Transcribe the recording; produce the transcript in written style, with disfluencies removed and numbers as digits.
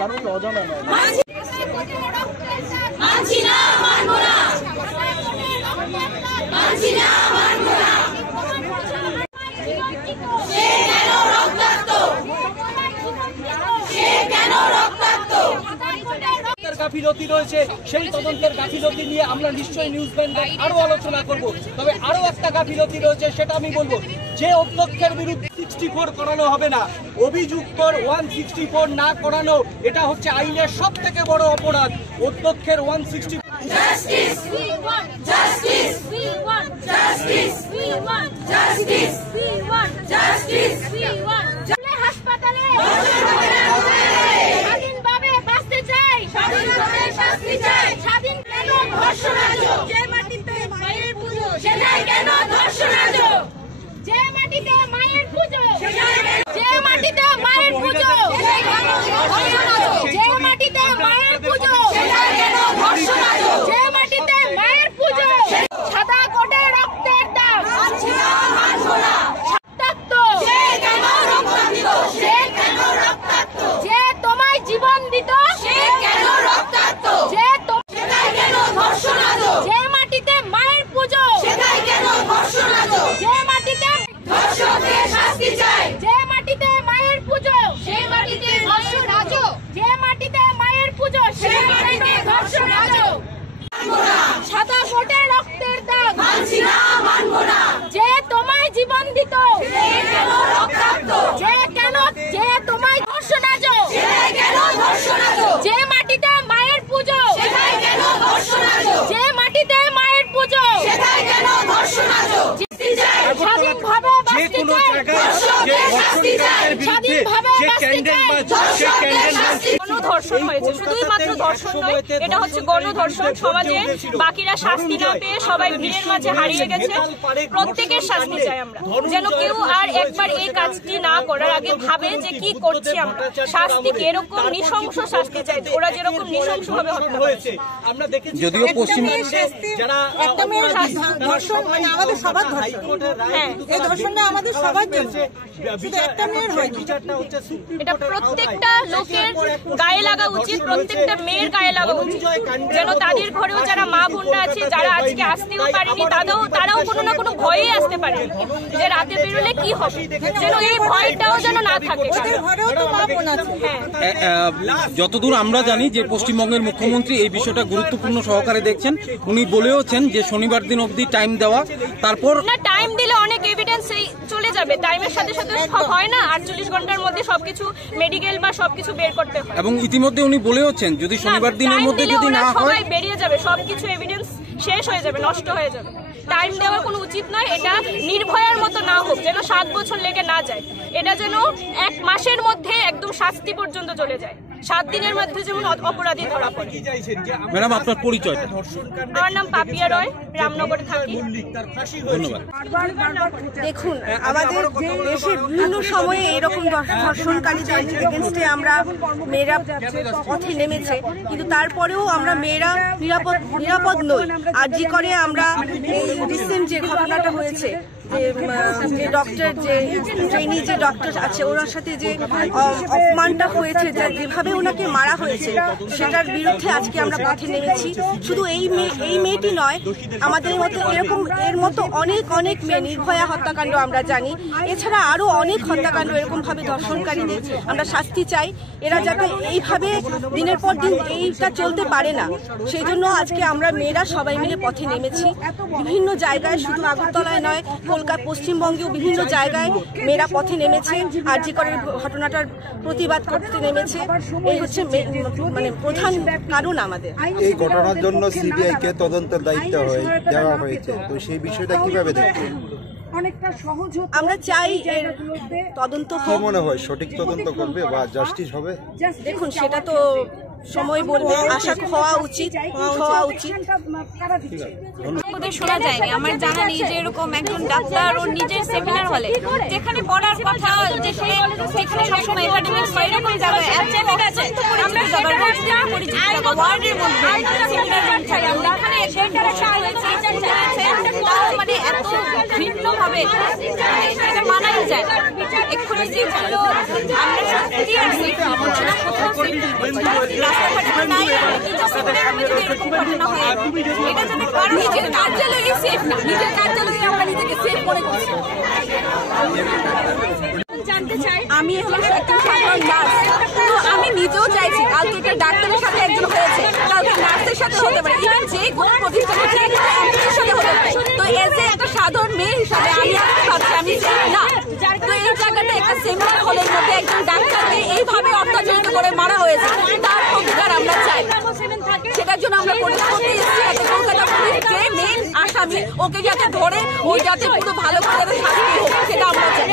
কারণ অজানা নয়। গাফিলতি রয়েছে, সেই তদন্তের গাফিলতি নিয়ে আমরা নিশ্চয়ই নিউজ ব্যান্ডে আরো আলোচনা করব। তবে আরো একটা গাফিলতি রয়েছে, সেটা আমি বলবো, যে অধ্যক্ষের বিরুদ্ধে 64 করানো হবে না, অভিযুক্তর 164 না করানো, এটা হচ্ছে আইনের সব থেকে বড় অপরাধ। অধ্যক্ষের 164 Justice! We want justice! We want justice! We want justice! We want justice! We want হাসপাতালে স্বাধীনভাবে বাঁচতে চাই, স্বাধীনভাবে শাস্তি চাই, স্বাধীন কেন ধর্ষণ আজো, যে মাটিতে মায়ের পুজো সেটাই কেন ধর্ষণ আজো, যে মাটিতে মায়ের পুজো যে মাটিতে মায়ের পুজো সেটাই কেন ধর্ষণ আজো, যে মাটিতে মায়ের পুজো সেটাই কেন ধর্ষণ আজো, যে মাটিতে মায়ের পুজো সাদা কোটে রক্তের দাম মানছি না, মানবো না, রক্তাক্ত সে কেন রক্ত দিল, সে কেন রক্তাক্ত, যে তোমায় জীবন দিত সে কেন রক্তাক্ত, যে সেটাই কেন ধর্ষণ আজো, যে মাটিতে মায়ের পুজো সেটাই কেন ধর্ষণ আজো, যে মাটিতে ধর্ষকদের শাস্তি চাই, যে মাটিতে মায়ের পুজো সেই মাটিতে ধর্ষণ আজো, যে মাটিতে মায়ের পুজো সেই মাটিতে ধর্ষণ আজো, সাদা কোটে রক্তের দাগ মানছি না, মানবো না, যে তোমায় জীবন দিত সে কেন রক্তাক্ত, যে তোমায় ধর্ষণ আজো সেটাই কেন ধর্ষণ আজো, যে মাটিতে মায়ের পুজো সেটাই কেন ধর্ষণ আজো, যে মাটিতে মায়ের পুজো সেটাই কেন ধর্ষণ আজো, স্বাধীনভাবে বাঁচতে চাই, স্বাধীনভাবে গণধর্ষণ হয়েছে, শুধুই মাত্র ধর্ষণ নয়, এটা হচ্ছে গণধর্ষণ। সমাজে বাকিরা শাস্তি না পেয়ে সবাই ভিড়ের মাঝে হারিয়ে গেছে। প্রত্যেকের শাস্তি চাই আমরা, যেন কেউ আর একবার এই কাজটি না করার আগে ভাবে যে কি করছি আমরা। শাস্তি এরকম নৃশংস শাস্তি চাই, ওরা যেরকম নৃশংস ভাবে হত্যা হয়েছে। আমরা দেখেছি যদিও পশ্চিমে যারা একটা মেয়ের ধর্ষণ মানে আমাদের সবার ধর্ষণ, হ্যাঁ এই ধর্ষণটা আমাদের সবার জন্য, শুধু একটা মেয়ের হয়, এটা প্রত্যেকটা লোকের গায়ে লাগা উচিত, প্রত্যেকটা মেয়ের গায়ে লাগা উচিত, যেন তাদের ঘরেও যারা মা বোনরা আছে, যারা আজকে আসতেও পারেনি, তারাও কোনো না কোনো ভয়ে আসতে পারে, যে রাতে বেরোলে কি হবে, যেন এই ভয়টাও যেন না থাকে। যতদূর আমরা জানি যে পশ্চিমবঙ্গের মুখ্যমন্ত্রী এই বিষয়টা গুরুত্বপূর্ণ সহকারে দেখছেন, উনি বলেওছেন যে শনিবার দিন অবধি টাইম দেওয়া, তারপর না টাইম দিলে অনেক এভিডেন্স চলে যাবে, টাইমের সাথে সাথে হয় না, 48 ঘন্টার মধ্যে সবকিছু মেডিকেল বা সবকিছু বের করতে হয়। এবং ইতিমধ্যে উনি বলেওছেন যদি শনিবার দিনের মধ্যে যদি না হয় বেরিয়ে যাবে, সবকিছু এভিডেন্স শেষ হয়ে যাবে, নষ্ট হয়ে যাবে। টাইম দেওয়া কোনো উচিত নয়, এটা নির্ভয়ার মতো না হোক, যেন 7 বছর লেগে না যায়, এটা যেন 1 মাসের মধ্যে একদম শাস্তি পর্যন্ত চলে যায়, 7 দিনের মধ্যে যেমন অপরাধী ধরা পড়ে। ম্যাডাম আপনার পরিচয়টা? আমার নাম পাপিয়া রয়, রামনগরে থাকি। ধন্যবাদ। দেখুন, আমাদের দেশে বিভিন্ন সময়ে এরকম ধর্ষণকারীদের এগেনস্টে আমরা মেয়েরা পথে নেমেছে, কিন্তু তারপরেও আমরা মেয়েরা নিরাপদ নই। আরজি করে আমরা রিসেন্ট যে ঘটনাটা হয়েছে, যে ডক্টর, যে ট্রেনি যে ডক্টর আছে, ওনার সাথে যে অপমানটা হয়েছে, যেভাবে ওনাকে মারা হয়েছে, সেটার বিরুদ্ধে আজকে আমরা পথে নেমেছি। শুধু এই মেয়েটি নয়, আমাদের মতো এরকম এর মতো অনেক মেয়ে, নির্ভয়া হত্যাকাণ্ড আমরা জানি, এছাড়া আরো অনেক হত্যাকাণ্ড এরকম ভাবে ধর্ষণকারীদের আমরা শাস্তি চাই। এরা যাতে এইভাবে দিনের পর দিন এইটা চলতে পারে না, সেই জন্য আজকে আমরা মেয়েরা সবাই মিলে পথে নেমেছি। বিভিন্ন জায়গায়, শুধু আগরতলায় নয়, কলকাতা, পশ্চিমবঙ্গেও বিভিন্ন জায়গায় মেয়েরা পথে নেমেছে, আরজি করের ঘটনাটার প্রতিবাদ করতে নেমেছে। এই হচ্ছে মানে প্রধান কারণ আমাদের। এই ঘটনার জন্য সিবিআই কে তদন্তের দায়িত্ব দেওয়া হয়েছে, তো সেই বিষয়টা কিভাবে দেখছেন? আমরা চাই এর তদন্ত হোক। মনে হয় সঠিক তদন্ত করবে বা জাস্টিস হবে? দেখুন, সেটা তো সময় বলবে, আশা হওয়া উচিত। ওদের শোনা যায়নি, আমার জানা নেই যে এরকম একজন ডাক্তার ওর নিজের সেমিনার হলে যেখানে পড়ার কথা, যে সে সেখানে সবসময় একাডেমিক্স বা এরকম জায়গায় আছে, আমরা সেটা পরিচিত জায়গা, ওয়ার্ডের মধ্যে সেমিনার ভিন্নভাবে এটা মানাই যায় না। এক্ষুনি যে বললো আমরা সত্যি আর সেফ করছি না, কোথাও রাস্তাঘাটে নাই, এরকম ঘটনা হয় এটা যেন নিজের কার্যালয়ে সেফ না, নিজের কার্যালয়ে আমরা নিজেকে সেফ মনে করছি। জানতে চাই, আমি হলাম একজন সাধারণ নার্স, তো আমি নিজেও চাইছি কালকে এটা ডাক্তারের সাথে একজন হয়েছে, কালকে নার্সের সাথে হতে পারে, ইভেন যে কোনো প্রতিষ্ঠানে যে কোনো এমপির সাথে হতে পারে। তো এজ এ একটা সাধারণ মেয়ে হিসাবে আমি আসতে পারছি আমি না। তো এই জায়গাটা একটা সেমিনার হলের মধ্যে একজন ডাক্তারকে এইভাবে অত্যাচারিত করে মারা হয়েছে, তার প্রতিকার আমরা চাই। সেটার জন্য আমরা প্রতিবাদ করতে এসেছি, যাতে কলকাতা পুলিশ যে মেন আসামি ওকে যাতে ধরে, ও যাতে পুরো ভালো করে শাস্তি হোক, সেটা আমরা চাই।